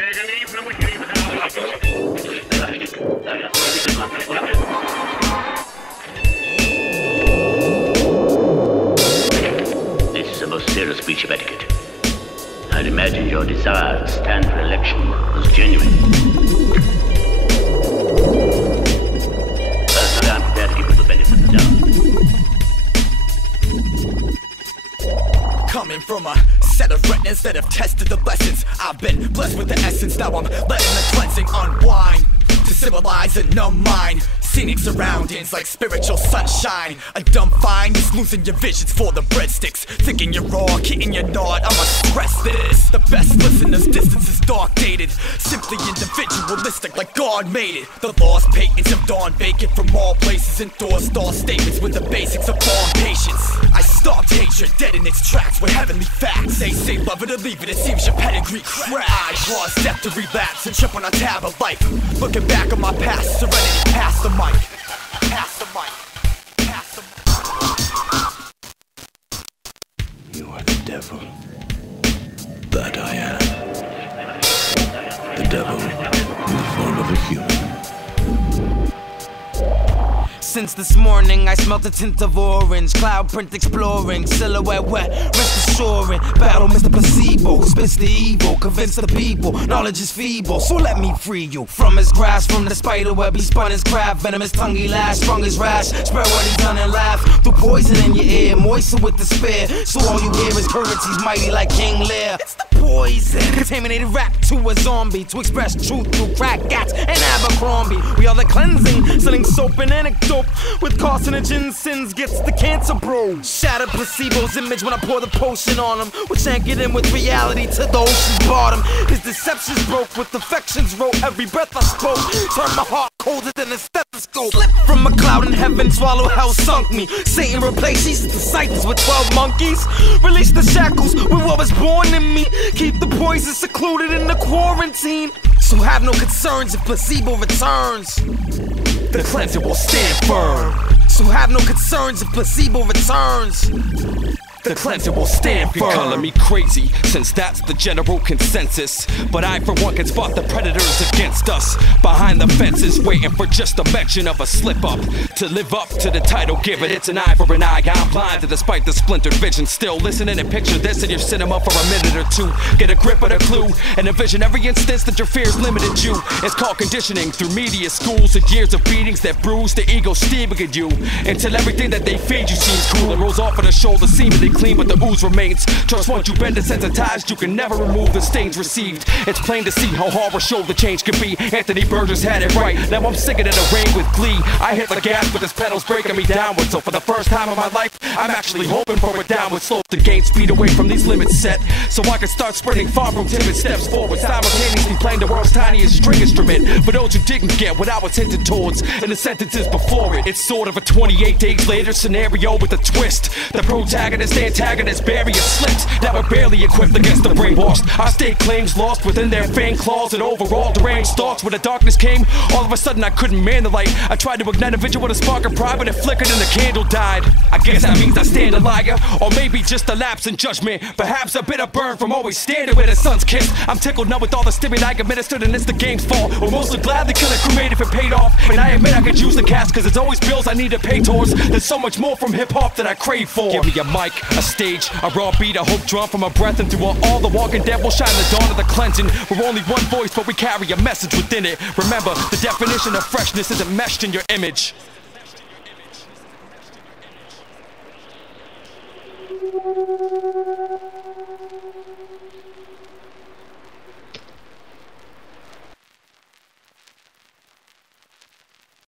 This is a most serious breach of etiquette. I'd imagine your desire to stand for election was genuine. Personally, I'm prepared to give you the benefit of the doubt. Coming from a set of retinas that have tested the lessons, I've been blessed with the essence. Now I'm letting the cleansing unwind to civilize a numb mind. Scenic surroundings like spiritual sunshine. A dumb find is losing your visions for the breadsticks. Thinking you're raw, kidding you're not, I'ma stress this. The best listeners, distance is dark dated. Simply individualistic like God made it. The lost patents of dawn vacant from all places. Endorsed all statements with the basics of fallen patience. I stopped hatred dead in its tracks with heavenly facts. They say love it or leave it, it seems your pedigree cracks. I pause death to relapse and trip on a tab of life. Looking back on my past, serenity past the mic. Pass the mic. Pass the mic. You are the devil. That I am. The devil in the form of a human. Since this morning, I smelt the tint of orange. Cloud print exploring, silhouette wet, wrist assuring. Battle Mr. Placebo, spits the evil, convince the people. Knowledge is feeble, so let me free you from his grasp, from the spider web. He spun his craft, venomous tongue he lashed, sprung his rash, spread what he done and laugh. Threw poison in your ear, moistened with despair. So all you hear is currencies mighty like King Lear. It's the poison, contaminated rap to a zombie, to express truth through crack gats and Abercrombie. We are the cleansing, selling soap and anecdote. With carcinogens, Sinz gets the cancer, bro. Shatter placebo's image when I pour the potion on him, which anchored him with reality to the ocean's bottom. His deceptions broke with affections, wrote every breath I spoke. Turned my heart colder than a stethoscope. Slip from a cloud in heaven, swallow hell sunk me. Satan replaced Jesus' disciples with 12 monkeys. Release the shackles with what was born in me. Keep the poison secluded in the quarantine. So have no concerns if placebo returns. The cleanser will stand firm. So have no concerns if placebo returns. The cleanser will stand firm. You're calling me crazy, since that's the general consensus. But I for one can spot the predators against us. Behind the fences, waiting for just a mention of a slip up. To live up to the title given, it's an eye for an eye. I'm blinded despite the splintered vision. Still listening and picture this in your cinema for a minute or two. Get a grip of the clue and envision every instance that your fears limited you. It's called conditioning through media, schools, and years of beatings that bruise the ego steaming at you. Until everything that they feed you seems cool and rolls off of the shoulder seemingly clean, but the ooze remains. Trust once you've been desensitized, you can never remove the stains received. It's plain to see how hard a shoulder change can be. Anthony Burgess had it right. Now I'm singing in the rain with glee. I hit the gas, but his pedals breaking me downward. So for the first time in my life, I'm actually hoping for a downward slope to gain speed away from these limits set, so I can start sprinting far from timid steps forward, simultaneously playing the world's tiniest string instrument. For those who didn't get what I was hinted towards in the sentences before it, it's sort of a 28 days later scenario with a twist. The protagonist, antagonist, barrier slipped. Now we're barely equipped against the brainwashed. Our state claims lost within their fang claws and overall deranged thoughts. When the darkness came, all of a sudden I couldn't man the light. I tried to ignite a vigil with a spark of pride, but it flickered and the candle died. I guess that means I stand a liar, or maybe just a lapse in judgment. Perhaps a bit of burn from always standing with a sun's kiss. I'm tickled numb with all the stimuli administered, and it's the game's fault. We'll mostly gladly kill a crewmate if it paid off. And I admit I could use the cash, cause it's always bills I need to pay towards. There's so much more from hip-hop that I crave for. Give me a mic, a stage, a raw beat, a hope drawn from a breath, and through all the walking dead will shine the dawn of the cleansing. We're only one voice, but we carry a message within it. Remember, the definition of freshness isn't meshed in your image.